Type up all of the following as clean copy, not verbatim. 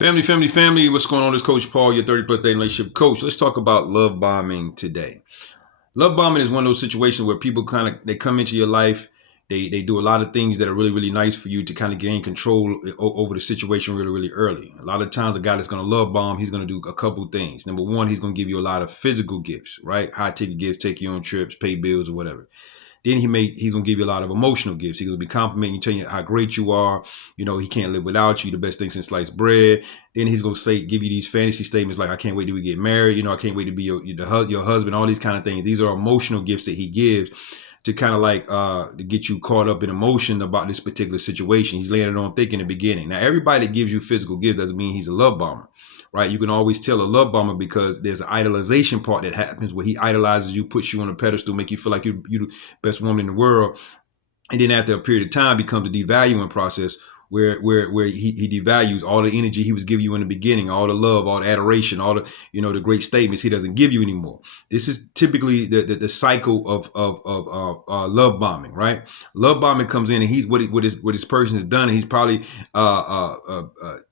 Family. What's going on? This Coach Paul, your 30 plus day relationship coach. Let's talk about love bombing today. Love bombing is one of those situations where people they come into your life. They do a lot of things that are really nice for you to kind of gain control over the situation really early. A lot of times, a guy that's going to love bomb, he's going to do a couple things. Number one, he's going to give you a lot of physical gifts, right? High ticket gifts, take you on trips, pay bills, or whatever. Then he's gonna give you a lot of emotional gifts. He's gonna be complimenting you, telling you how great you are. You know, he can't live without you. The best thing since sliced bread. Then he's gonna give you these fantasy statements like, "I can't wait till we get married." You know, "I can't wait to be your husband." All these kind of things. These are emotional gifts that he gives to kind of to get you caught up in emotion about this particular situation. He's laying it on thick in the beginning. Now, everybody that gives you physical gifts doesn't mean he's a love bomber, right? You can always tell a love bomber because there's an idolization part that happens where he idolizes you, puts you on a pedestal, make you feel like you're the best woman in the world, and then after a period of time becomes a devaluing process where he devalues all the energy he was giving you in the beginning, all the love, all the adoration, all the the great statements he doesn't give you anymore. This is typically the cycle of love bombing, right? Love bombing comes in, and he's what his person has done, and he's probably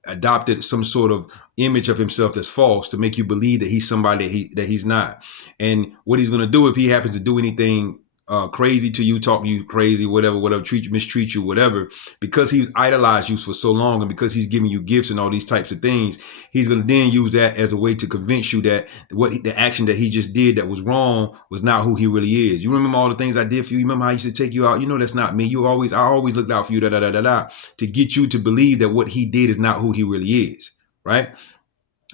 adopted some sort of image of himself that's false to make you believe that he's somebody that he's not. And what he's going to do if he happens to do anything crazy to you, talk to you crazy, whatever, mistreat you, whatever, because he's idolized you for so long, and because he's giving you gifts and all these types of things, he's going to then use that as a way to convince you that the action that he just did that was wrong was not who he really is. You remember all the things I did for you? You remember how I used to take you out? You know that's not me. I always looked out for you, to get you to believe that what he did is not who he really is, right?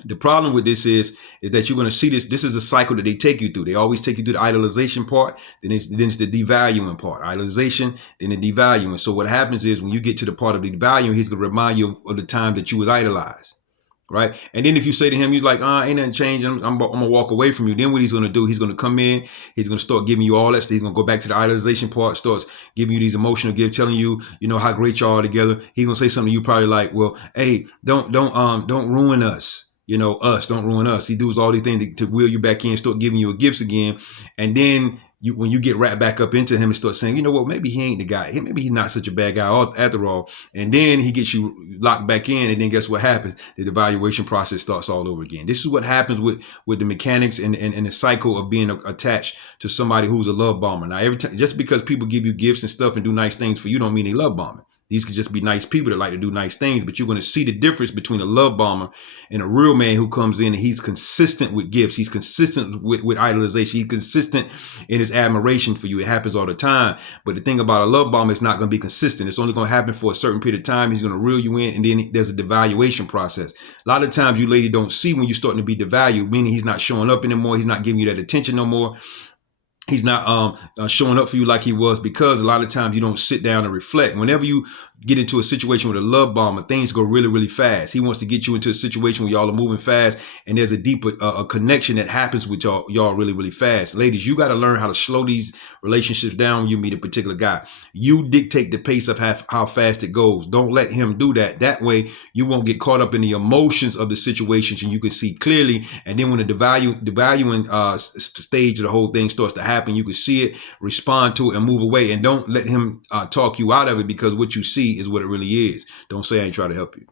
The problem with this is that you're going to see this. This is a cycle that they take you through. They always take you through the idolization part, then it's the devaluing part. Idolization, then the devaluing. So what happens is when you get to the part of the devaluing, he's going to remind you of the time that you was idolized, right? And then if you say to him, you're like, ain't nothing changed. I'm gonna walk away from you. Then what he's going to do, he's going to come in, he's going to start giving you all that stuff. He's going to go back to the idolization part, starts giving you these emotional gifts, telling you, how great y'all are together. He's going to say something you probably like, well, hey, don't ruin us. Us, don't ruin us. He does all these things to wheel you back in, start giving you gifts again. And then when you get right back up into him and start saying, you know what, maybe he ain't the guy. Maybe he's not such a bad guy after all. And then he gets you locked back in. And then guess what happens? The evaluation process starts all over again. This is what happens with the mechanics and the cycle of being attached to somebody who's a love bomber. Now, every time, just because people give you gifts and stuff and do nice things for you, don't mean they love bombing. These could just be nice people that like to do nice things, but you're going to see the difference between a love bomber and a real man who comes in and he's consistent with gifts. He's consistent with idolization. He's consistent in his admiration for you. It happens all the time. But the thing about a love bomber, it's not going to be consistent. It's only going to happen for a certain period of time. He's going to reel you in, and then there's a devaluation process. A lot of times you lady don't see when you're starting to be devalued, meaning he's not showing up anymore. He's not giving you that attention no more. He's not showing up for you like he was, because a lot of times you don't sit down and reflect. Whenever you get into a situation with a love bomber, things go really fast. He wants to get you into a situation where y'all are moving fast, and there's a deeper a connection that happens with y'all really fast. Ladies, you got to learn how to slow these relationships down when you meet a particular guy. You dictate the pace of how fast it goes. Don't let him do that. That way you won't get caught up in the emotions of the situations, and you can see clearly. And then when the devaluing stage of the whole thing starts to happen, you can see it, respond to it, and move away. And don't let him talk you out of it, because what you see is what it really is. Don't say I ain't trying to help you.